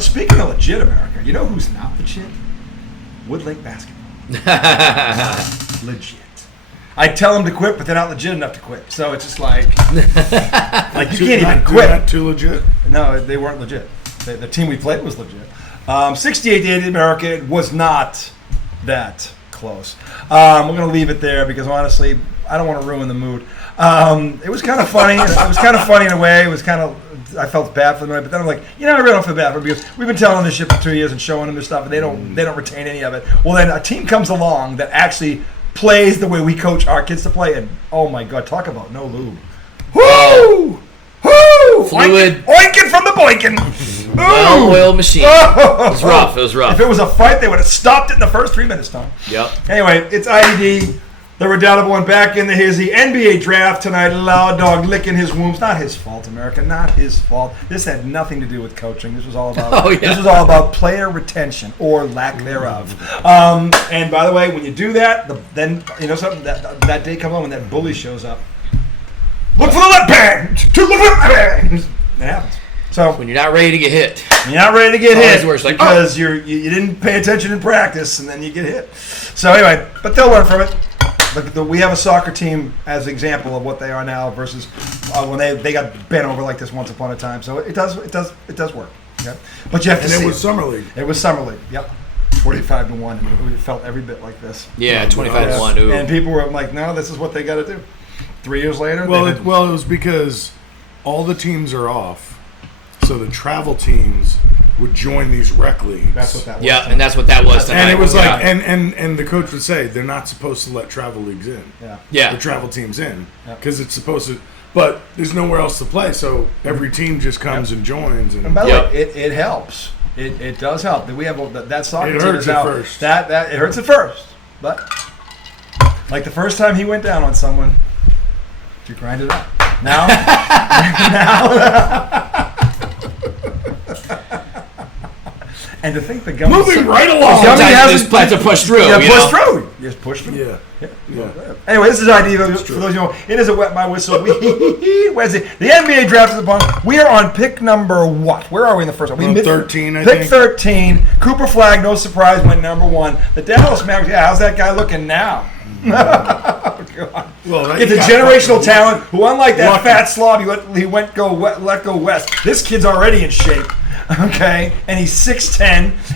Speaking of legit America, you know who's not legit? Wood Lake basketball. Legit. I tell them to quit, but they're not legit enough to quit. So it's just like you can't even quit. Not too legit? No, they weren't legit. The team we played was legit. 68-80 America. It was not that close. We're going to leave it there because honestly, I don't want to ruin the mood. It was kind of funny. It was kind of funny in a way. It was kind of, I felt bad for them, but then I'm like, I really don't feel bad for them because we've been telling them this shit for 2 years and showing them this stuff, and they don't retain any of it. Well, then a team comes along that actually plays the way we coach our kids to play, and oh my God, talk about no lube. Woo! Woo! Fluid. Oinking from the boinking. Well-oiled machine. It was rough. It was rough. If it was a fight, they would have stopped it in the first 3 minutes, Tom. Yep. Anyway, it's IED. The redoubtable one back in the NBA draft tonight. Loud dog licking his wounds. Not his fault, America. Not his fault. This had nothing to do with coaching. This was all about. This was all about player retention or lack thereof. And by the way, when you do that, then you know something. That day comes on when that bully shows up. Look for the left bang. Look for the left bang. It happens. So when you're not ready to get hit. You're not ready to get hit worse, like, because you didn't pay attention in practice, and then you get hit. So anyway, but they'll learn from it. We have a soccer team as an example of what they are now versus when they got bent over like this once upon a time. So it does work. Okay? But you have to see. And it was Summer League. It was Summer League. Yep. 45-1. And it felt every bit like this. Yeah, 25-1. And people were like, "No, this is what they got to do." 3 years later. Well, it was because all the teams are off, so the travel teams would join these rec leagues. That's what that was. Yeah, and that's what that was tonight. And it was like, and the coach would say they're not supposed to let travel leagues in. Yeah. The travel teams in because it's supposed to, but there's nowhere else to play, so every team just comes and joins. And by the way, it helps. It does help. We have that soccer team. It hurts at first. That it hurts at first, but like the first time he went down on someone, you grind it up. Now. And to think the gummy moving right along. The gummy has to push through. Yeah, push through. Just push through. Yeah. Anyway, this is idea for those who know. It is a wet my whistle. Wednesday. The NBA draft is upon. We are on pick number what? Where are we in the first one? 13, I think. Pick 13. Cooper Flagg, no surprise, went number 1. The Dallas Mavericks. Yeah, how's that guy looking now? Oh, God. Well, it's a generational talent who, unlike that fat slob, he let go west. This kid's already in shape. Okay, and he's 6'10",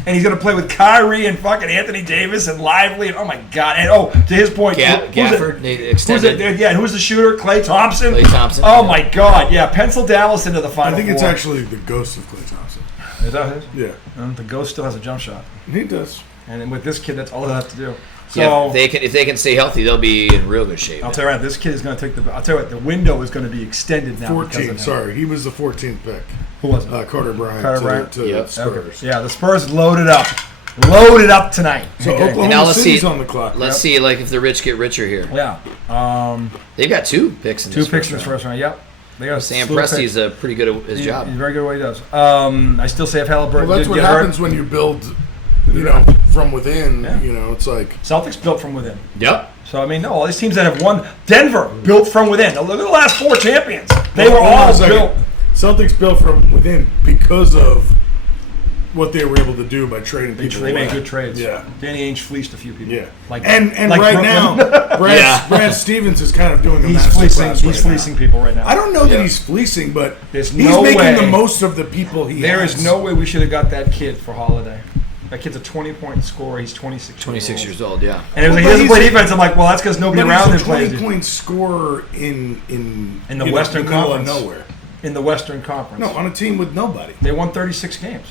and he's going to play with Kyrie and fucking Anthony Davis and Lively, and oh my God, and to his point, Gafford extended. Who's the shooter? Klay Thompson. Oh my God, yeah, pencil Dallas into the final. I think it's four. actually the ghost of Klay Thompson. Is that his? Yeah, the ghost still has a jump shot. He does. And with this kid, that's all they have to do. So, yeah, if they can stay healthy, they'll be in real good shape. I'll tell you what, this kid is going to take the. I'll tell you what, the window is going to be extended now. 14. Sorry, he was the 14th pick. Who was it? Carter Bryant. To Spurs. Okay. Yeah, the Spurs loaded up tonight. So Oklahoma City's on the clock. Let's see, like if the rich get richer here. Yeah. They've got 2 picks in this first round. Yep. They got Sam Presti's pretty good at his job. He's very good at what he does. I still say if Halliburton. Well, that's what happens when you build. From within, it's like Celtics built from within. Yep. So I mean, all these teams that have won, Denver built from within. Now, look at the last 4 champions; they were all built. Celtics built from within because of what they were able to do by trading people. They made good trades. Yeah. Danny Ainge fleeced a few people. Yeah. Like right Brooklyn. now, Brad Stevens is kind of doing He's fleecing people right now. I don't know that he's fleecing, but he's making the most of the people he has. There is no way we should have got that kid for Holiday. That kid's a 20-point scorer. He's 26 years old, yeah. And it was like, he doesn't play defense. I'm like, well, that's because nobody around him plays. He's a 20-point scorer in the Western Conference. Nowhere. In the Western Conference. No, on a team with nobody. They won 36 games.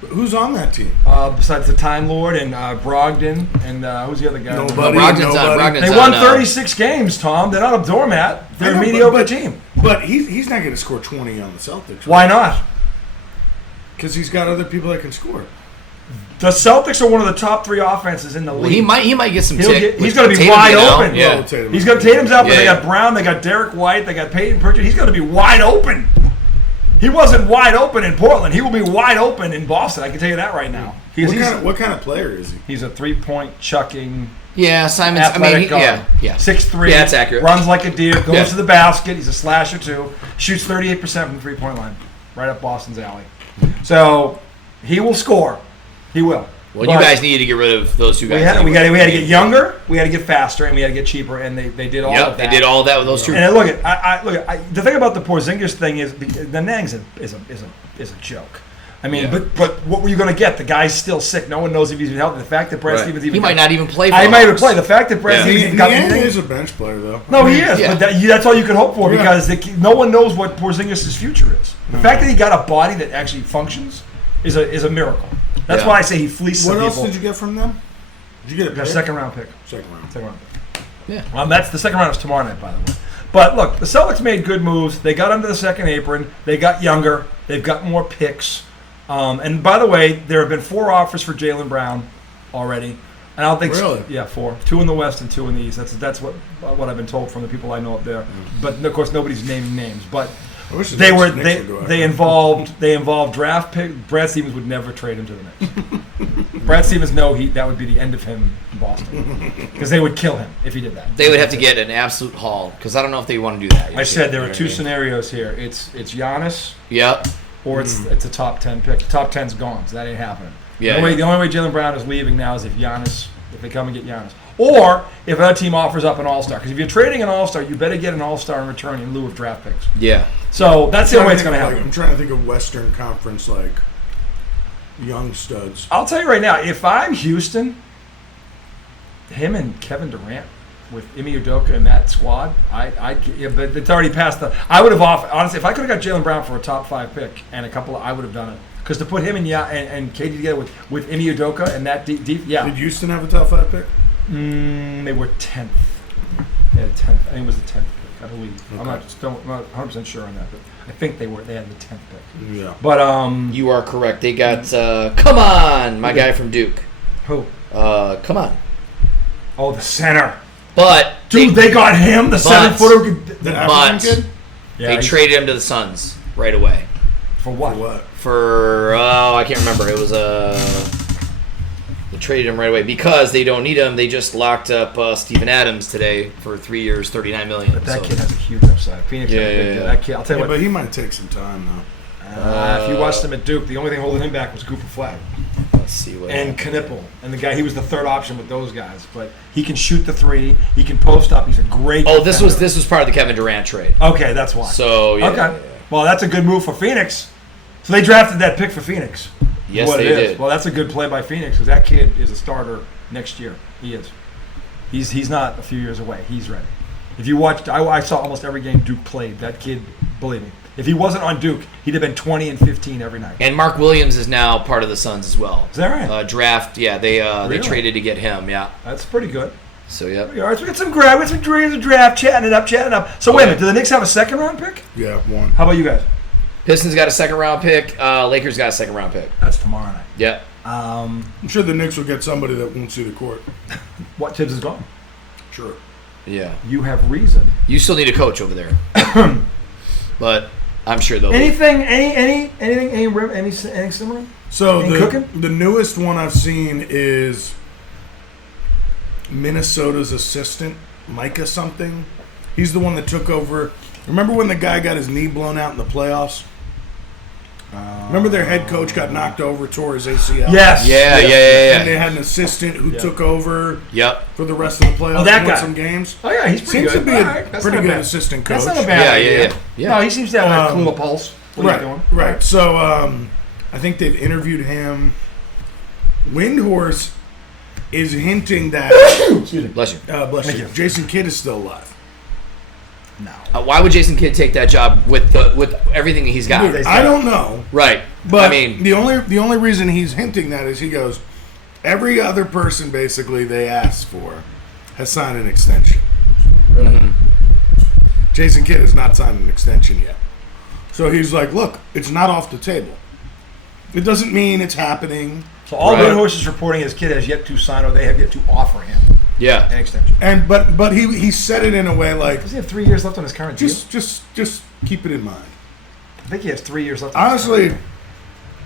Who's on that team? Besides the Time Lord and Brogdon and who's the other guy? Nobody. Brogdon's they won 36 games, Tom. They're not a doormat. They're a mediocre team. But he's not going to score 20 on the Celtics. Right? Why not? Because he's got other people that can score. The Celtics are one of the top 3 offenses in the league. He might get some. He's going to be wide open. Yeah. He's got Tatum's out, but they got Brown, they got Derek White, they got Peyton Pritchard. He's going to be wide open. He wasn't wide open in Portland. He will be wide open in Boston. I can tell you that right now. What kind of player is he? He's a 3-point chucking. Yeah, Simon's. Athletic guard. 6'3". Yeah, that's accurate. Runs like a deer. Goes to the basket. He's a slasher too. Shoots 38% from the 3-point line. Right up Boston's alley. So He will score. He will. Well, you guys needed to get rid of those two guys. We had to get younger, we had to get faster, and we had to get cheaper, and they did all of that. They did all of that with those two. And look at the thing about the Porzingis thing is the Nang's is a joke. I mean, but what were you going to get? The guy's still sick. No one knows if he's been healthy. The fact that Brad Stevens he might not even play. I might even play. The fact that Brad Stevens got Niang is a bench player though. No, he is. But that's all you can hope for because no one knows what Porzingis' future is. The fact that he got a body that actually functions is a miracle. That's why I say he fleeced some people. What else did you get from them? Did you get a second round pick? Second round pick. Yeah. That's the second round is tomorrow night, by the way. But look, the Celtics made good moves. They got under the second apron. They got younger. They've got more picks. And by the way, there have been 4 offers for Jaylen Brown already. And I don't think really. 4, 2 in the West and 2 in the East. That's what I've been told from the people I know up there. But of course, nobody's naming names. But they involved draft pick. Brad Stevens would never trade him to the Knicks. Brad Stevens that would be the end of him in Boston because they would kill him if he did that. They would have to get an absolute haul because I don't know if they want to do that. I said there are 2 scenarios here. It's Giannis. Yep. Or it's a top 10 pick. Top 10's gone, so that ain't happening. Yeah. The only way Jaylen Brown is leaving now is if they come and get Giannis. Or if another team offers up an all-star. Because if you're trading an all-star, you better get an all-star in return in lieu of draft picks. Yeah. So that's the only way it's going to happen. I'm trying to think of Western Conference, young studs. I'll tell you right now, if I'm Houston, him and Kevin Durant with Ime Udoka and that squad, but it's already past the. I would have honestly, if I could have got Jaylen Brown for a top 5 pick and I would have done it because to put him and KD together with Ime Udoka and that deep, Did Houston have a top 5 pick? They were 10th. They had 10th. I think it was the 10th pick. I believe. Okay. I'm not 100% sure on that, but I think they had the 10th pick. Yeah. But you are correct. They got come on, my guy from Duke. Who? Come on. Oh, the center. But they got him, the 7-footer. The African kid? They traded him to the Suns right away. For what? I can't remember. It was they traded him right away because they don't need him. They just locked up Steven Adams today for 3 years, $39 million. But that kid has a huge upside. Phoenix. That kid. I'll tell you what. But he might take some time though. If you watched him at Duke, the only thing holding him back was Cooper Flag. Let's see what. And Knipple, and the guy he was the third option with those guys, but he can shoot the 3. He can post up. He's a great. Oh, this was part of the Kevin Durant trade. Okay, that's why. So yeah. Okay. Well, that's a good move for Phoenix. So they drafted that pick for Phoenix. Yes, they did. Well, that's a good play by Phoenix because that kid is a starter next year. He is. He's not a few years away. He's ready. If you watched, I saw almost every game Duke played. That kid, believe me, if he wasn't on Duke, he'd have been 20 and 15 every night. And Mark Williams is now part of the Suns as well. Is that right? Draft, yeah. They Really? traded to get him, yeah. That's pretty good. So yeah. All right, so we got some draft, chatting it up. So wait a minute, do the Knicks have a second round pick? Yeah, 1. How about you guys? Pistons got a second round pick. Lakers got a second round pick. That's tomorrow night. Yeah. I'm sure the Knicks will get somebody that won't see the court. What Tibbs is gone? Sure. Yeah. You have reason. You still need a coach over there. But I'm sure they'll anything similar? So cooking? The newest one I've seen is Minnesota's assistant, Micah something. He's the one that took over. Remember when the guy got his knee blown out in the playoffs? Remember their head coach got knocked over, tore his ACL? Yes. Yeah. And they had an assistant who took over for the rest of the playoffs. That won guy. some games. Oh, yeah, he's pretty Seems good. to be a pretty good assistant coach. That's not a bad idea. Yeah. No, he seems to have a cool pulse. What he's doing. Right. So I think they've interviewed him. Windhorse is hinting that Excuse me. Bless you. bless you. Jason Kidd is still alive. No. Why would Jason Kidd take that job with everything he's got? Dude, I don't know. Right. But I mean, the only reason he's hinting that is he goes, every other person basically they asked for has signed an extension. mm-hmm. Jason Kidd has not signed an extension yet. So he's like, look, it's not off the table. It doesn't mean it's happening. So all Windhorse is reporting his kid has yet to sign or they have yet to offer him an extension. And but he said it in a way like, does he have 3 years left on his current deal? Just keep it in mind. I think he has 3 years left. Honestly,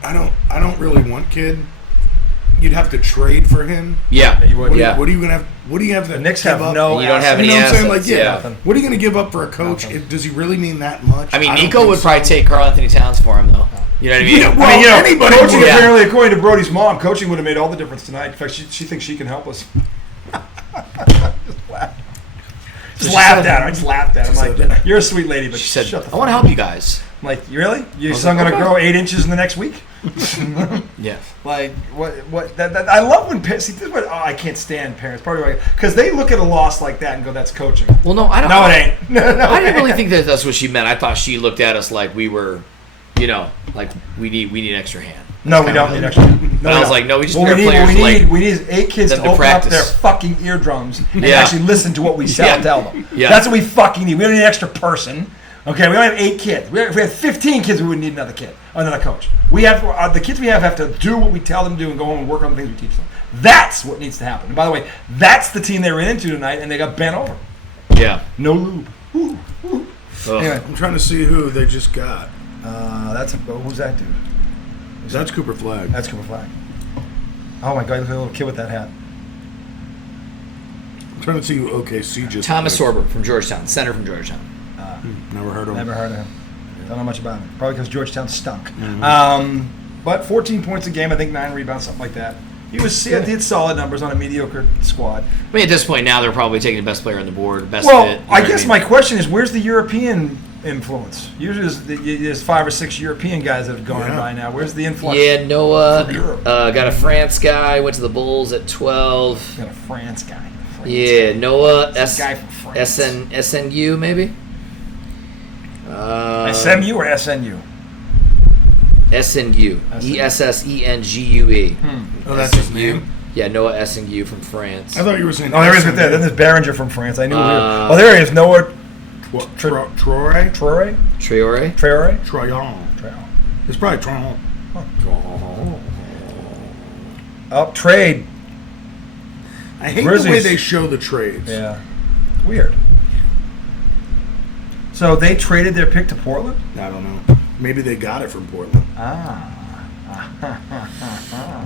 I don't really want Kidd. You'd have to trade for him. Yeah. You would. What are you gonna have? What do you have? The Knicks have up? no. You don't have any you know assets. What I'm saying? Like, Nothing. What are you gonna give up for a coach? Does he really mean that much? I mean, don't Nico think would so. probably take Karl Anthony Towns for him, though. You know what I mean? Yeah, well, anybody coaching would. apparently, according to Brody's mom, coaching would have made all the difference tonight. In fact, she thinks she can help us. Just laughed at her. I just laughed at her. I'm like, you're a sweet lady, but She said, shut the I want to help you guys. I'm like, you really? Your was son like, going to okay. grow 8 inches in the next week? Yeah. Like, what? That I love when parents. See, this is what I can't stand parents. Part of it, because they look at a loss like that and go, "That's coaching." Well, no, I don't. No, it ain't. No, I it didn't really ain't. think that that's what she meant. I thought she looked at us like we were, like we need an extra hand. No, we don't need extra. No, I was we like, don't. no, we just What need our players we like need, we need 8 kids to them to open practice. up their fucking eardrums and Yeah. actually listen to what we Yeah. tell them. Yeah. That's what we fucking need. We don't need an extra person. Okay, we only have 8 kids. If we had 15 kids, we wouldn't need another kid, another coach. We have the kids we have to do what we tell them to do and go home and work on the things we teach them. That's what needs to happen. And by the way, that's the team they ran into tonight, and they got bent over. Yeah. No lube. Ooh, ooh. Ugh. Anyway, I'm trying to see who they just got. who's that dude? That's Cooper Flagg. That's Cooper Flag. Oh my God, look at the little kid with that hat. I'm trying to see who OKC just Thomas picked. Sorber from Georgetown, center from Georgetown. Never heard of him. Never heard of him. Don't know much about him. Probably because Georgetown stunk. Mm-hmm. But 14 points a game, I think 9 rebounds, something like that. He had solid numbers on a mediocre squad. I mean, at this point now, they're probably taking the best player on the board, best Well, fit. You know I what guess mean? my question is, where's the European influence? Usually there's 5 or 6 European guys that have gone Yeah. by now. Where's the influence? Yeah, Noah From Europe. got a France guy. Went to the Bulls at 12. Got a France guy. Yeah, Noah Guy from France. SNU maybe. SMU or SNU? SNU. ESSENGUE. Oh, that's his name? Yeah, Noah SNU from France. I thought you were saying. Oh, there he is right there. Then there's Behringer from France. I knew. Uh, Oh, there he is. Noah What, Troy. Troy? Traore. Traore. Traore. Troyon. Traore. It's probably Troyon. Up trade. I hate Grizzlies. the way they show the trades. Yeah. Weird. So they traded their pick to Portland? I don't know. Maybe they got it from Portland. Ah.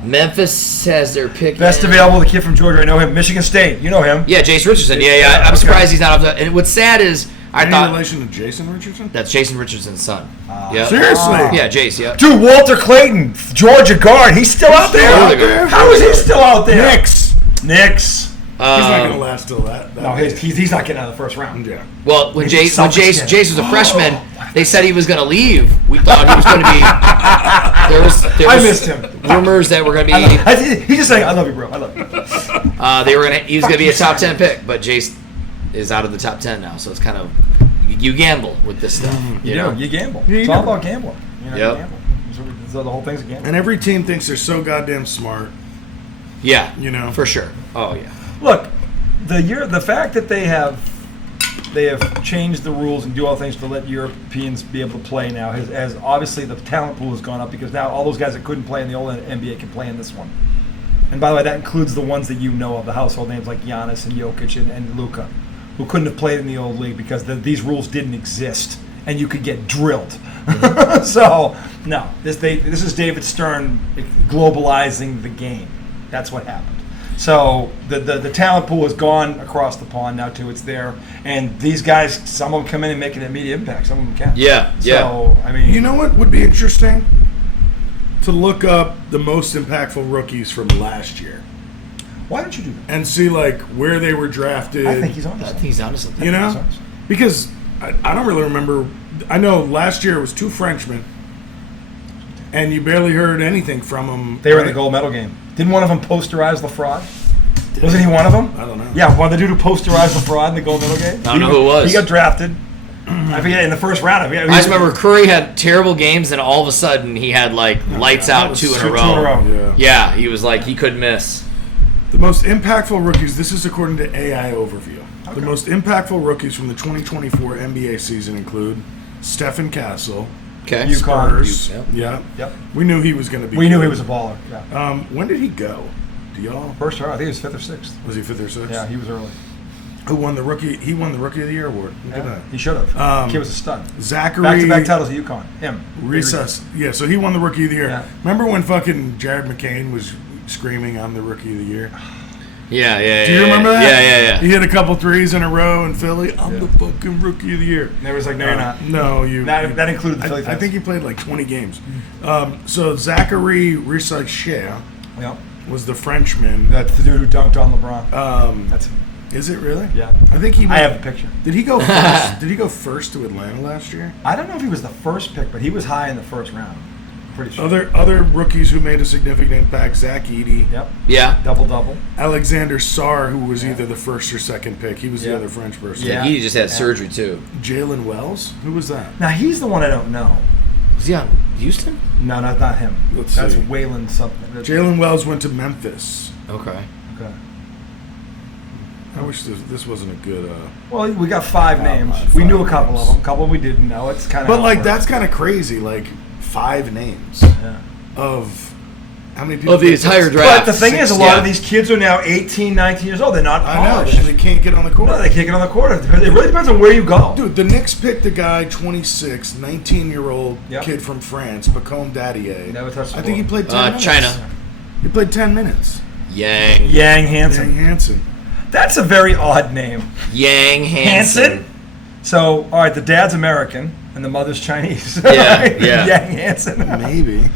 Memphis has their pick. Best available, the kid from Georgia. I know him. Michigan State. You know him. Yeah, Jace Richardson. Yeah. I'm Okay. surprised he's not up there. And what's sad is I Any thought relation to Jason Richardson? that's Jason Richardson's son. Yeah. Seriously? Yeah, Jace. Yeah. Dude, Walter Clayton, Georgia guard. He's still out there? out there. How is he still out there? Knicks. Knicks. He's not going to last till that. No, he's not getting out of the first round. Yeah. Well, when He's Jace Celtics kid. was a freshman, they said he was going to leave. We thought he was going to be. There I was missed him. rumors that were going to be. He's just saying, I love you, bro. I love you. He was going to be a top 10 pick, but Jace is out of the top 10 now, so it's kind of you gamble with this stuff. You know? You gamble. Yeah, you It's all never- about gambling. You know, Yep. you gamble. So the whole thing's a gamble. And every team thinks they're so goddamn smart. Yeah, You know. for sure. Oh yeah. Look, the fact that they have changed the rules and do all things to let Europeans be able to play now has obviously the talent pool has gone up because now all those guys that couldn't play in the old NBA can play in this one. And by the way, that includes the ones that you know of, the household names like Giannis and Jokic and Luka, who couldn't have played in the old league because these rules didn't exist and you could get drilled. So no, this is David Stern globalizing the game. That's what happened. So the talent pool has gone across the pond now too. It's there, and these guys, some of them come in and make an immediate impact. Some of them can. Yeah, So I mean, You know what would be interesting? To look up the most impactful rookies from last year why don't you do that? and see like where they were drafted. I think he's on to I think something. he's onto something. You know? He's on to something. Because I don't really remember. I know last year it was 2 Frenchmen, and you barely heard anything from them. They were in the gold medal game. Didn't one of them posterize the fraud? Wasn't he one of them? I don't know. Yeah, one of the dude who posterized the fraud in the gold medal game. I don't know who it was. He got drafted. I forget in the first round. I just remember Curry had terrible games, and all of a sudden he had like lights that out was 2 in two a in a row. row. Yeah. Yeah, he was like he couldn't miss. The most impactful rookies. This is according to AI Overview. The most impactful rookies from the 2024 NBA season include Stephen Castle, Okay. UConn. Spurs. Yep. Yeah. Yep. We knew he was going to be. We knew good. he was a baller. Yeah. When did he go? Do y'all? First round. I think he was 5th or 6th. Was he 5th or 6th? Yeah, he was early. Who won the rookie? He won the Rookie of the Year award. Look at Yeah, that. he should have. Kid was a stud. Zachary Back-to-back titles at UConn. Him. Recess. Yeah, so he won the Rookie of the Year. Yeah. Remember when fucking Jared McCain was screaming, "I'm the Rookie of the Year"? Yeah. Do you remember that? Yeah. He hit a couple threes in a row in Philly. I'm the fucking rookie of the year. And they was like, no, you're not. No, you. That included the Philly I fans. think he played like 20 games. So Zachary Rissacher Yep. was the Frenchman. That's the dude who dunked on LeBron. That's him. Is it really? Yeah. I think he. I have the picture. Did he go first? Did he go first to Atlanta last year? I don't know if he was the first pick, but he was high in the first round. Pretty sure. Other rookies who made a significant impact: Zach Edey, Yep. Yeah. Double. Alexander Sarr, who was either the first or second pick. He was the Yeah. other French person. Yeah. He just had surgery too. Jalen Wells, who was that? Now he's the one I don't know. Was he on Houston? No, not him. Let's That's see. Waylon something. Jalen Wells went to Memphis. Okay. Okay. I wish this wasn't a good. Well, we got five names. We knew a couple of them. A couple we didn't know. It's kind of. But like that's kind of crazy. Like 5 names Yeah. of how many people? Of the entire draft. But the thing is, a lot of these kids are now 18, 19 years old. They're not I know, polished. and they can't get on the court. No, they can't get on the court. It really depends on where you go. Dude, the Knicks picked a guy, 26, 19-year-old Yep. kid from France, Bacon Dadier. Never touched the I think he ball. played 10 minutes. China. He played 10 minutes. Yang Hansen. Hansen. That's a very odd name. Hansen. Hansen? So, all right, the dad's American and the mother's Chinese. Yeah. Yang Hansen. Maybe.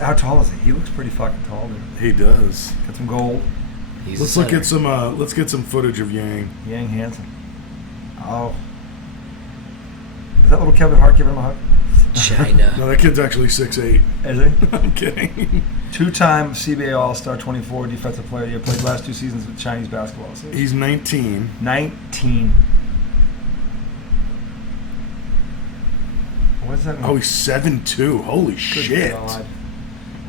How tall is he? He looks pretty fucking tall, dude. He does. Got some gold. He's Let's a look center. at some. Let's get some footage of Yang. Yang Hansen. Oh. Is that little Kevin Hart giving him a hug? China. No, that kid's actually 6'8". Is he? I'm kidding. Two-time CBA All-Star, 24 Defensive Player of the Year. Played last 2 seasons with Chinese basketball. So He's 19. 19. What does that mean? Oh, he's 7'2". Holy Good shit. God.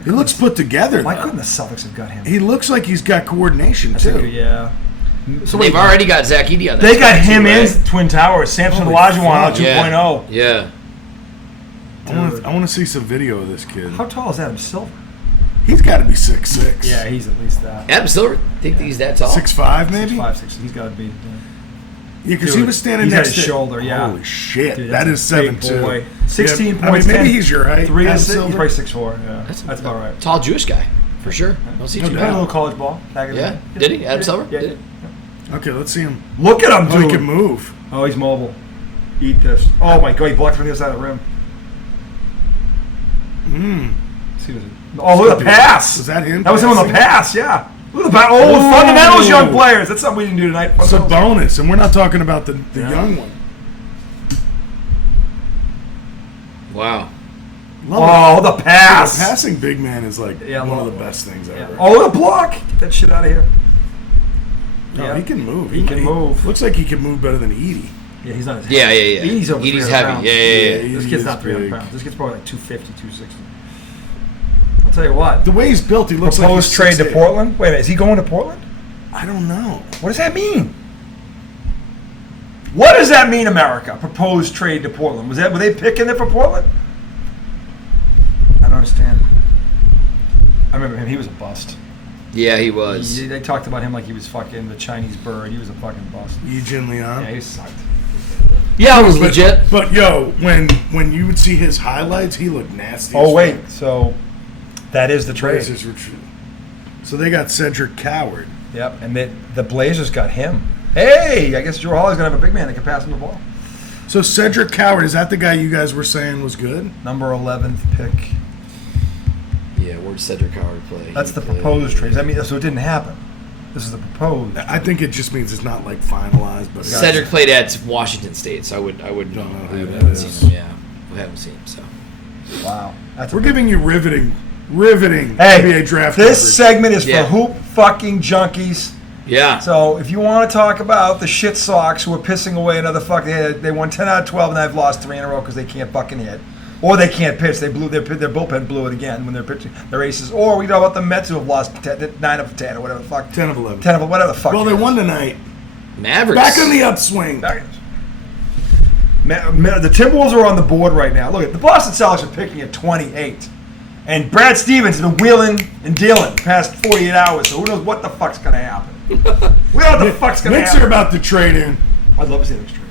He looks put together. Why though. couldn't the Celtics have got him? He looks like he's got coordination That's too. a good- yeah. So They've already got Zach Edey on that. They got squad, him too, in right? Twin Towers. Samson Holy Olajuwon fuck. 2.0. Yeah. I want to see some video of this kid. How tall is Adam Silver? He's got to be 6'6". Yeah, he's at least that. Adam Silver. Think he's that tall? 6'5", maybe. 5, 6. He's got to be. Yeah, because he Dude, was standing he's got next his to shoulder, yeah. Holy shit, Dude, that that's is a big 7'2". boy. 16 Yeah, points. maybe 10, he's your height. 3 Adam assists. He's Silver. probably 6'4". Yeah, that's about right. Tall Jewish guy, for sure. Don't see He too played a bad. little college ball back in the Yeah. day. Did he? Adam Silver? Yeah. Did he? Okay, let's see him. Look at him, Oh, he dude. can move. Oh, he's mobile. Eat this. Oh my God, he blocked from the other side of the rim. See, was it? Oh, look at the pass. Was that him? That was him on the passing? pass. Yeah. Look at the pass. Oh, Oh. fundamentals, young players. That's something we didn't do tonight. It's a bonus, and we're not talking about the Yeah. young one. Wow. Oh, the The pass. passing big man is like Yeah, one of love the it. best things Yeah. ever. Oh, the block. Get that shit out of here. No, Yeah. he can move. He can move. Looks like he can move better than Edie. Yeah, he's not as Yeah. He's over Edie's 300 heavy. pounds. Yeah. This He kid's is not 300 big. pounds. This kid's probably like 250, 260. I'll tell you what. The way he's built, he looks Proposed like trade he's to 6'8". Portland? Wait a minute. Is he going to Portland? I don't know. What does that mean? What does that mean, America? Proposed trade to Portland. Were they picking it for Portland? I don't understand. I remember him. He was a bust. Yeah, he was. They talked about him like he was fucking the Chinese bird. He was a fucking bust. Yijin Liang. Yeah, he sucked. Yeah, it was legit. But yo, when you would see his highlights, he looked nasty. Oh as wait, fuck. so that is the trade. Blazers were true. So they got Cedric Coward. Yep, and the Blazers got him. Hey, I guess Joe Holly's gonna have a big man that can pass him the ball. So Cedric Coward, is that the guy you guys were saying was good? Number 11th pick. Yeah, where'd Cedric Howard play? That's He the played- proposed trade. I mean, so it didn't happen. This is the proposed. I think it just means it's not like finalized, but Cedric played at Washington State, so I would know. Don't know I who haven't that seen is. him. Yeah, we haven't seen him. So Wow. That's we're giving you riveting NBA Hey, draft this coverage. segment is Yeah. for hoop fucking junkies. yeah, So if you want to talk about the shit socks who are pissing away another fucking, they won 10 out of 12 and they've lost 3 in a row because they can't fucking hit, or they can't pitch. They blew their bullpen blew it again when they're pitching their aces. Or we know about the Mets who have lost 9 of 10 or whatever the fuck. 10 of 11. 10 of whatever the fuck. Well, it they is. won tonight. Mavericks. Back on the upswing. The Timberwolves are on the board right now. Look, the Boston Celtics are picking at 28. And Brad Stevens has been wheeling and dealing the past 48 hours, so who knows what the fuck's going to happen. We don't know what the fuck's going to Knicks happen. are about to trade in. I'd love to see the Knicks trade.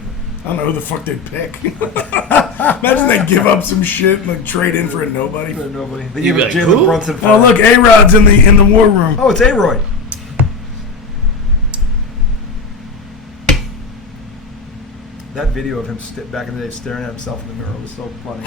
I don't know who the fuck they'd pick. Imagine they give up some shit and like trade in for a nobody. Nobody. They You'd give be it like, Jalen who? Brunson. Oh look, A-Rod's in the war room. Oh, it's A-Roy. That video of him back in the day staring at himself in the mirror was so funny.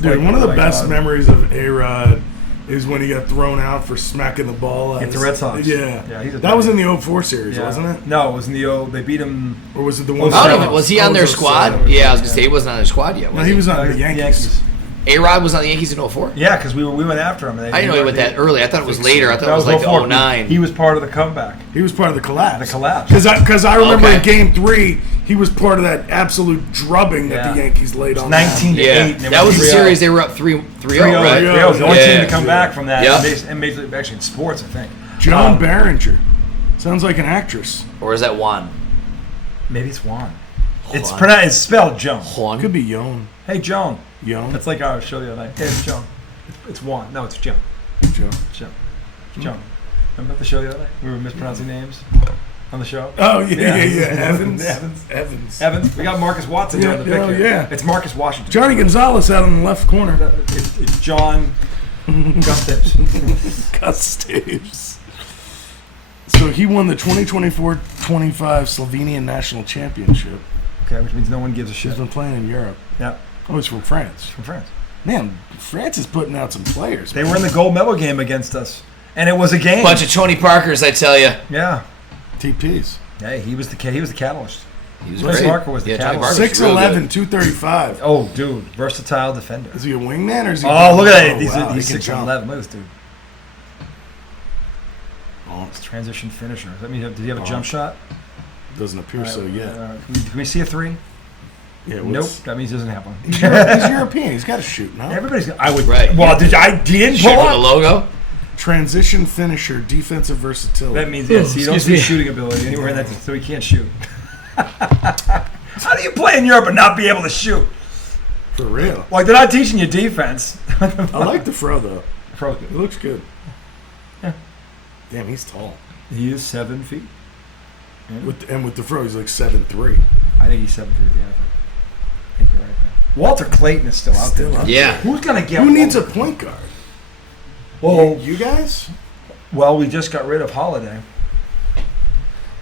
Dude, Like, one of oh the my best God. memories of A-Rod is when he got thrown out for smacking the ball at Against the Red Sox. Yeah. He's a that was in baby. the 04 series, Yeah. wasn't it? No, it was in the old. They beat him. Or was it the one? I don't Seven. even, was he on Oh, their it was squad? 07. Yeah, I was gonna say he wasn't on their squad yet. No, Was he was on Uh, the Yankees. A-Rod was on the Yankees in 04? Yeah, because we went after him. And I didn't know he went that early. I thought it was later. I thought it was like 04. 09. He was part of the comeback. He was part of the collapse. The collapse. Because I remember Okay. in Game 3, he was part of that absolute drubbing that Yeah. the Yankees laid on. 19 to 8. Yeah, and it that was the 3-0. series they were up 3-0, 3-0, right? 3-0. It was the only team to Yeah. come back from that. Yeah. And Major League, actually in sports, I think. Joan Barringer. Sounds like an actress. Or is that Juan? Maybe it's Juan. It's Juan. pronounced. It's spelled Joan. Juan? Could be Yon. Hey, Joan. Yon. That's like our show the other night. Hey, it's Joan. It's Juan. No, it's Joan. Joan. Joan. It's Joan. Remember the show the other night? We were mispronouncing names on the show. Oh, yeah. Evans. Evans. Evans. We got Marcus Watson here in the Yeah, picture. yeah. It's Marcus Washington. Johnny Gonzalez out in the left corner. It's John Gustavs. Gustaves. So he won the 2024-25 Slovenian National Championship. Okay, which means no one gives a He's shit. been playing in Europe. Yep, Oh, he's from France. from France. Man, France is putting out some players. They were in the gold medal game against us, and it was a game. Bunch of Tony Parkers, I tell you. Yeah. TPs. Hey, he was the catalyst. He was Tony great. Parker was the Tony catalyst. Parker was real 6'11", good. 235. Oh, dude, versatile defender. Is he a wingman or is he? Oh, look at that! Oh, He's, wow, he's he can 6'11". jump. Look at this dude. Oh, it's transition finisher. Does that mean did he have a jump shot? Doesn't appear so yet. Can we see a three? Yeah, Nope. That means he doesn't have one. He's European. He's got to shoot now. Everybody's. I would. Right. Well, he didn't Shoot pull for the up. logo? Transition finisher, defensive versatility. That means yes. You don't excuse see me. shooting ability anywhere in that, so he can't shoot. How do you play in Europe and not be able to shoot? For real. Like they're not teaching you defense. I like the fro though. Pro. It looks good. Yeah. Damn, he's tall. He is 7 feet. With the fro, he's like 7'3". I think he's 7 feet. Yeah, I think you're right there. Walter Clayton is still out Still there. out Yeah. Who's gonna get? Who needs a Walter? point guard? Well, You guys? well, we just got rid of Holiday.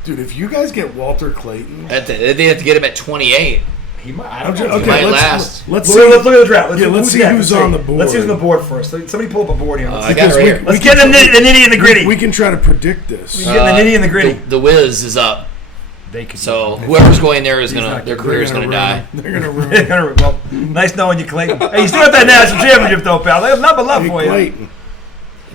Dude, if you guys get Walter Clayton, They have to get him at 28. He might. I I'm don't just, know. He might okay, last. let's Let's see. look at the draft. Yeah, let's see who's on the board. Let's see who's on the board first. Somebody pull up a board here. I got it right here. Let's get the nitty and the gritty. We can try to predict this. We can get the nitty and the gritty. The Wiz is up. They could. So whoever's going there is He's gonna not their good. career is gonna die. They're gonna ruin. well, nice knowing you, Clayton. Hey, you still got that national championship though, pal. They have nothing but love Hey, for you. Clayton.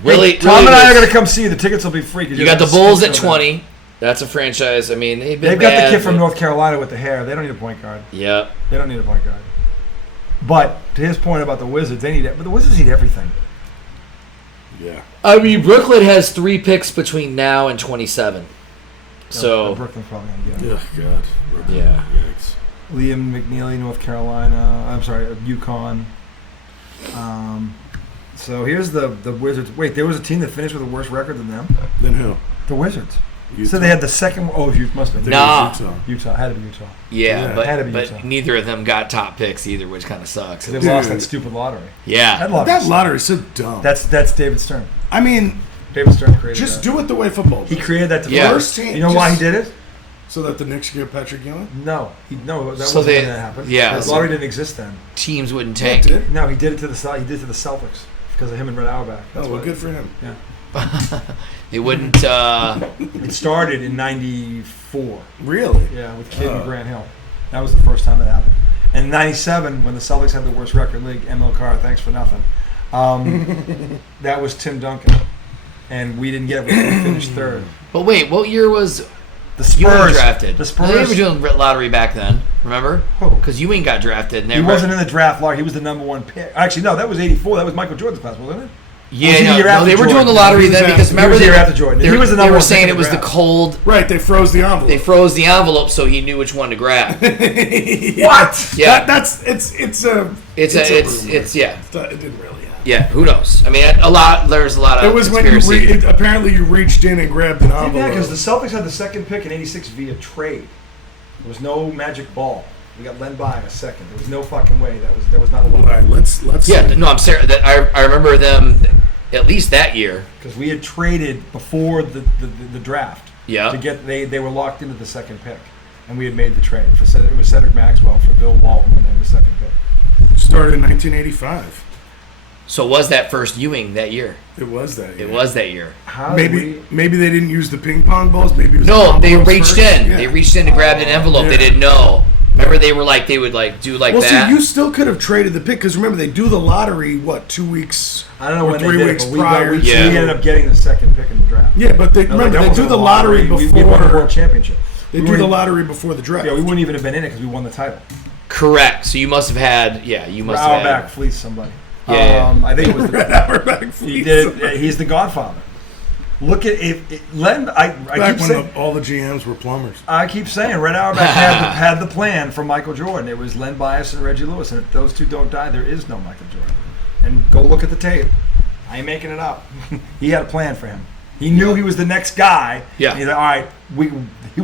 Really, Tom and I are Wiz. going to come see you. The tickets will be free. 'Cause You you're got the gonna Bulls speak at to them. 20. That's a franchise. I mean, they've been They've got bad, the kid from but- North Carolina with the hair. They don't need a point guard. Yeah. They don't need a point guard. But to his point about the Wizards, they need it. But the Wizards need everything. Yeah. I mean, Brooklyn has 3 picks between now and 27. So Brooklyn's probably going to get it. Oh God. Yeah. Yikes. Liam McNeely, North Carolina. I'm sorry, UConn. So here's the Wizards. Wait, there was a team that finished with a worse record than them. Then who? The Wizards. Utah. So they had the second. Oh, you must have been. Nah. Utah. Utah had to be Utah. yeah, Yeah, had to be but Utah. neither of them got top picks either, which kind of sucks. They Dude. lost that stupid lottery. Yeah. That lottery is so dumb. That's David Stern. I mean, David Stern created just that. do it the way football. He does. created that. Yeah. First team. You know why he did it? So that the Knicks could get Patrick Ewing. No, that So wasn't they- when that happened. yeah, the so- lottery didn't exist then. Teams wouldn't Yeah, tank. it did. No, he did it to the Celtics because of him and Red Auerbach. That's Oh, well, what- good for him. Yeah. They wouldn't. It started in '94. Really? Yeah, with Kidd and Grant Hill. That was the first time that happened. And in '97, when the Celtics had the worst record league, ML Carr, thanks for nothing. That was Tim Duncan, and we didn't get it. We finished third. But wait, what year was The Ewing Spurs drafted? The They were Spurs. doing lottery back then. Remember? Who? Because Ewing got drafted. And He wasn't in the draft lottery. He was the number 1 pick. Actually, no, that was '84. That was Michael Jordan's class, wasn't it? Yeah, Was he the no, year no, after they were doing Jordan? the lottery He was then after- because he remember was the they, year after Jordan. they, He was the they number were 1 saying pick it in was the the draft. cold. Right. They froze the envelope. They froze the envelope so he knew which one to grab. What? Yeah, That's it's a rumor. it's yeah, It didn't really happen. yeah. Who knows? I mean, there's a lot of It was when you conspiracy. apparently you reached in and grabbed an Yeah, envelope. because the Celtics had the second pick in '86 via trade. There was no magic ball. We got Len by a second. There was no fucking way. There was not a All lot. right, let's. Yeah, no, I'm serious. I remember them at least that year. Because we had traded before the draft. Yeah. To get they were locked into the second pick, and we had made the trade. It was Cedric Maxwell for Bill Walton and then the second pick. Started in 1985. So was that first Ewing that year? It was that year. It was that year. Maybe they didn't use the ping pong balls. Maybe it was No, the they envelopes reached first. in. Yeah. They reached in and grabbed an envelope. yeah. They didn't know. Remember, they were like, they would like do like Well, that. see, you still could have traded the pick because remember they do the lottery 2 weeks? I don't know or when 3 they did weeks it, but prior. we Yeah. ended up getting the second pick in the draft. Yeah, but they No, remember that they wasn't do the a lottery We won the world before. championship. They We do the weren't- lottery before the draft. Yeah, we wouldn't even have been in it because we won the title. Correct. So you must have had. Yeah, you must have Auerbach had. fleeced somebody. Yeah. I think it was Red Auerbach he fleece. did it. He's the Godfather. Look at it. Len, I Back keep when saying. all the GMs were plumbers. I keep saying Red Auerbach had the plan for Michael Jordan. It was Len Bias and Reggie Lewis, and if those two don't die, there is no Michael Jordan. And go look at the tape. I ain't making it up. He had a plan for him. He knew he was the next guy. Yeah. And he said, all right, we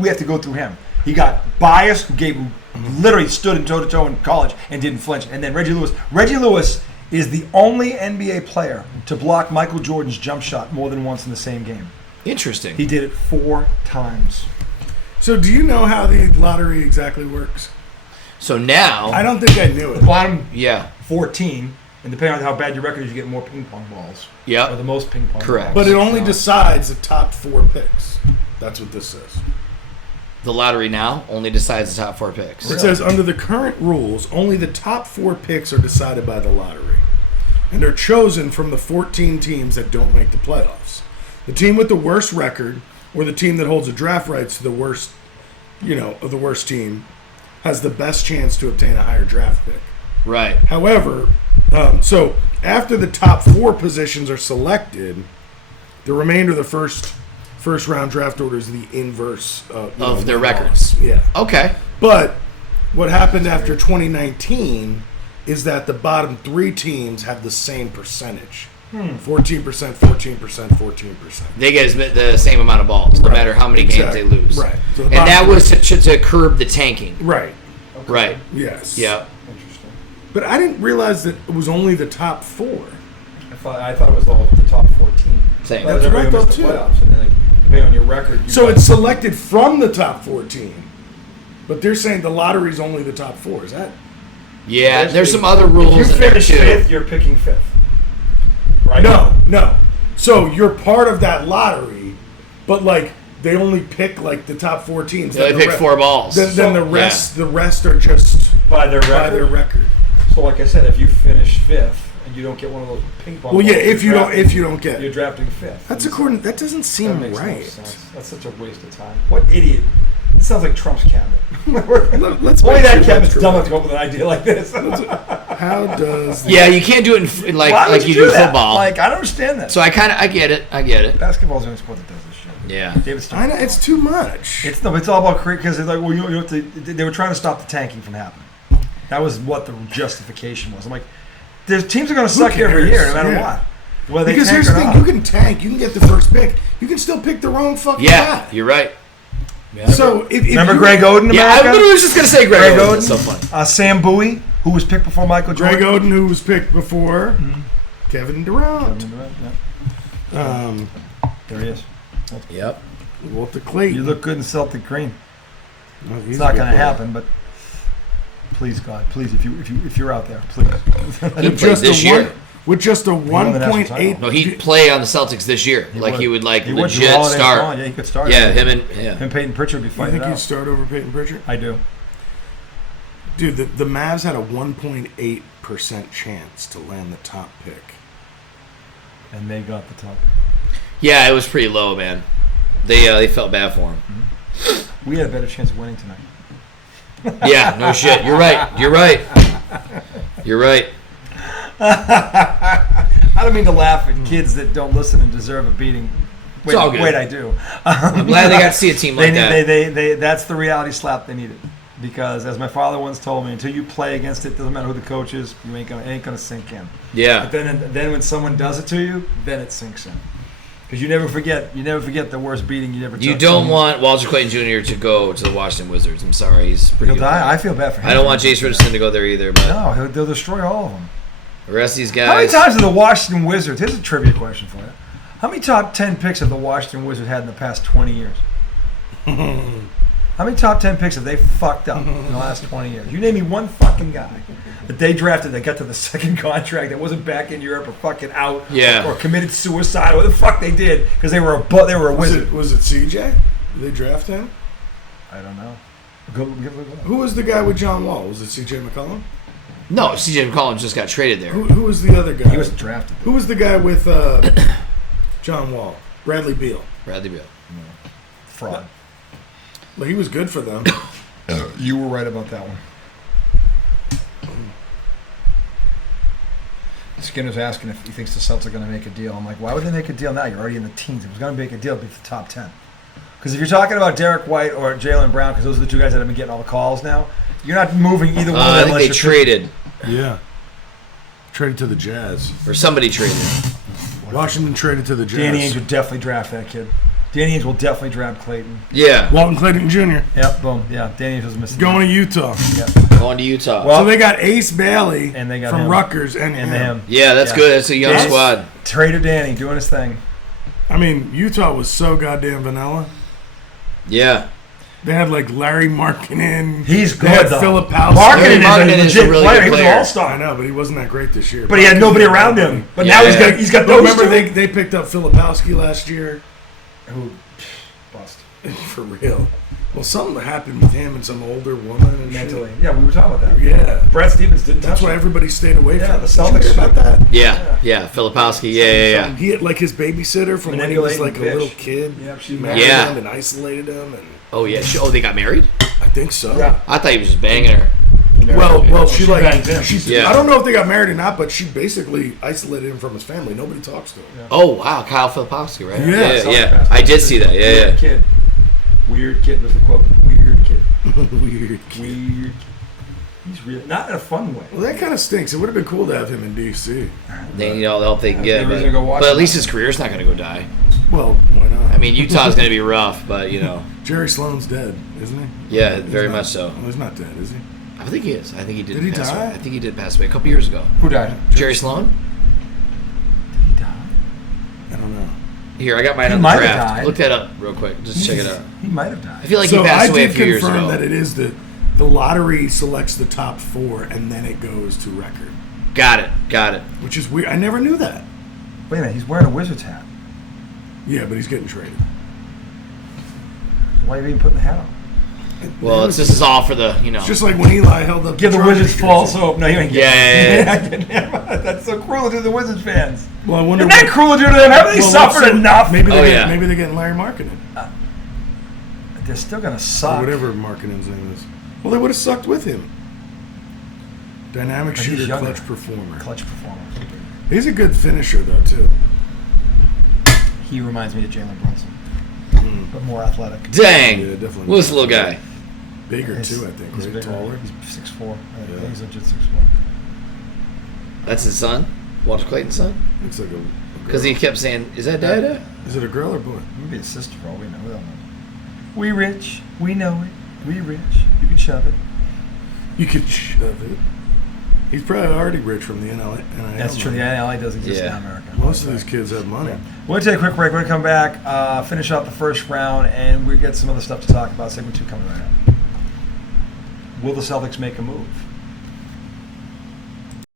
have to go through him. He got Bias, who literally stood in toe-to-toe in college and didn't flinch. And then Reggie Lewis. Reggie Lewis is the only NBA player to block Michael Jordan's jump shot more than once in the same game. Interesting. He did it 4 times. So do you know how the lottery exactly works? So now. I don't think I knew it. The bottom Yeah. 14, and depending on how bad your record is, you get more ping pong balls. Or Yep. the most ping pong Correct. balls. But it only No. decides the top 4 picks. That's what this says. The lottery now only decides the top 4 picks. It says under the current rules, only the top 4 picks are decided by the lottery, and they're chosen from the 14 teams that don't make the playoffs. The team with the worst record, or the team that holds the draft rights to the worst, of the worst team, has the best chance to obtain a higher draft pick. Right. However, so after the top 4 positions are selected, the remainder of the first round draft order is the inverse Of their win-loss. records. Yeah. Okay. But what happened after 2019 is that the bottom 3 teams have the same percentage. 14%, 14%, 14%. They get the same amount of balls, no Right. matter how many Exactly. games they lose. Right. So the And that bottom was to curb the tanking. Right. Right. Yes. Yeah. Interesting. But I didn't realize that it was only the top 4. I thought it was the top 14. Same. That's Everybody what I missed thought, the too. playoffs, and then depending on your record. So it's selected from the top 14. But they're saying the lottery's only the top 4. Is that? Yeah. There's some other rules If you in there finish too. 5th, you're picking 5th. Right? No. So you're part of that lottery, but they only pick the top 4 teams. They only pick 4 balls. Then the rest are just By their record. by their record. So like I said, if you finish 5th and you don't get one of those ping pong Well, yeah, balls, if you don't you're get. drafting 5th. That's according. That doesn't That seem makes no right. sense. That's such a waste of time. What idiot. It sounds like Trump's cabinet. Let's Only make that sure cabinet's that's dumb enough correct. to come up with an idea like this. How does? Yeah, you can't do it in Why would you do that? football. Like, I don't understand that. So I get it. Basketball's the only sport that does this shit. Yeah. David Stern. I know it's too much. It's all about create because they're like, well, you have to. They were trying to stop the tanking from happening. That was what the justification was. I'm like, there's teams are going to suck every cares? year, no matter Yeah. what. Whether they Because tank here's or the thing: not. you can tank, you can get the first pick, you can still pick the wrong fucking Yeah, guy. you're right. So if Remember you, Greg Oden? Yeah, I America? literally was just gonna say Greg Greg Oden. Oden? That's so funny. Sam Bowie, who was picked before Michael Greg Jordan. Oden, who was picked before, Kevin Durant, Yeah, there he is. Yep. Walter Clayton. You look good in Celtic green. Oh, he's It's a not good going to player. happen, but please, God, please, if you're out there, please. He played this year. With just a won the national 1.8. title. No, he'd play on the Celtics this year. He would He would. legit Drew Holiday's start. gone. Yeah, he could start. Yeah, him Him and Peyton Pritchard would be You fighting think it he'd out. start over Peyton Pritchard? I do. Dude, the Mavs had a 1.8% chance to land the top pick. And they got the top. Yeah, it was pretty low, man. They felt bad for him. We had a better chance of winning tonight. Yeah, no shit. You're right. You're right. I don't mean to laugh at kids that don't listen and deserve a beating. Wait, all good. wait, I do. I'm glad they got to see a team like that. That's the reality slap they needed. Because as my father once told me, until you play against it, doesn't matter who the coach is, it ain't gonna sink in. Yeah. But then when someone does it to you, then it sinks in. Because you never forget the worst beating you ever took. You don't want Walter Clayton Jr. to go to the Washington Wizards. I'm sorry, he's pretty He'll good. die. I feel bad for him. I don't want Jace Richardson to go there either, but No, they'll destroy all of them. the rest of these How many guys. times have the Washington Wizards? Here's a trivia question for you. How many top 10 picks have the Washington Wizards had in the past 20 years? How many top 10 picks have they fucked up in the last 20 years? You name me one fucking guy that they drafted that got to the second contract that wasn't back in Europe or fucking out or committed suicide or what the fuck they did because they were a wizard. Was it CJ? Did they draft him? I don't know. Who was the guy with John Wall? Was it CJ McCollum? No, CJ McCollum just got traded there. Who was the other guy? He wasn't drafted. Who was the guy with John Wall? Bradley Beal. Bradley Beal. Fraud. Well, he was good for them. You were right about that one. Skinner's asking if he thinks the Celtics are going to make a deal. I'm like, why would they make a deal now? You're already in the teens. If it was going to make a deal, it'd be the top 10. Because if you're talking about Derek White or Jaylen Brown, because those are the two guys that have been getting all the calls now, you're not moving either one of them. I think they traded. Yeah. Traded to the Jazz. Or somebody traded. Washington traded to the Jazz. Danny Ainge would definitely draft that kid. Danny Ainge will definitely draft Clayton. Yeah. Walton Clayton Jr. Yep, boom. Yeah, Danny Ainge was missing. Going to Utah. Yep. Going to Utah. Well, So they got Ace Bailey and they got from him. Rutgers and him. Yeah, that's good. That's a young Yes. squad. Trader Danny doing his thing. I mean, Utah was so goddamn vanilla. Yeah. They had like Larry Markkinen. He's They had good though. Philipowski. Larry Markkinen is is a legit a really player. good He was an player. I all-star. know, but he wasn't that great this year. But he had nobody around him. But now Yeah. he's got But those remember, two. they picked up Philipowski last year. Who bust For real. Well, something happened with him and some older woman and mentally. shit. Yeah, we were talking about that. Yeah. Brad Stevens didn't That's touch why him. everybody stayed away Yeah, from the him. Did you Celtics hear about should. that? Yeah. Filipowski. Yeah. He had like his babysitter from when he was Manipulating like a bitch. little kid. Yeah, she married Yeah. him and isolated him, and Oh, yeah. Oh, they got married? I think so. Yeah. I thought he was just banging her. Well, she like banged him. Yeah. I don't know if they got married or not, but she basically isolated him from his family. Nobody talks to him. Oh, wow. Kyle Filipowski, right? Yeah. Yeah. I did see that. Yeah. Kid. Weird kid was the quote. Weird kid. Weird kid. Weird. He's really not in a fun way. Well, that kind of stinks. It would have been cool to have him in DC. They need all the help they can get. Maybe we're But, gonna go watch but at it. least his career's not going to go die. Well, why not? I mean, Utah's going to be rough, but, Jerry Sloan's dead, isn't he? Yeah, He's very not- much so. Well, he's not dead, is he? I think he is. I think he did. Did he pass die? away. I think he did pass away a couple years ago. Who died? Jerry Sloan? Did he die? I don't know. Here, I got mine He on the might have draft. died. Look that up real quick. Just check it out. He might have died. I feel like So he passed I away a did few years confirm ago. that it is the lottery selects the top 4 and then it goes to record, Got it. which is weird. I never knew that. Wait a minute, he's wearing a Wizards hat. Yeah, but he's getting traded. Why are you even putting the hat on? Well, this is all for the, It's just like when Eli held up. Give the Chargers Wizards jersey. false hope. No, you ain't Yeah. That's so cruel to the Wizards fans. Well, I wonder. Isn't that cruel to them? Haven't they well, suffered let's see. enough? Maybe Oh, they yeah. maybe they're getting Larry Markkinen They're still gonna or suck. whatever Markkinen's name is. Well, they would have sucked with him. Dynamic But he's shooter, younger. clutch performer. Clutch performer. He's a good finisher though too. He reminds me of Jalen Brunson, but more athletic. Dang. Yeah, definitely. Who's this little guy? Bigger He's- too, I think. He's Right? bigger. Taller. He's 6'4". I think Yeah. he's legit 6'4". That's his son? Walter Clayton's son? Looks like a. Because he kept saying, is that Dada? Is it a girl or boy? Maybe his sister, for all we know. We don't know. We rich. We know it. We rich. You can shove it. You could shove it. He's probably already rich from the NL. That's true. The NLA does exist Yeah. in America. Most of these kids have money. We'll take a quick break. We're going to come back, finish up the first round, and we get some other stuff to talk about. Segment 2 coming right up. Will the Celtics make a move?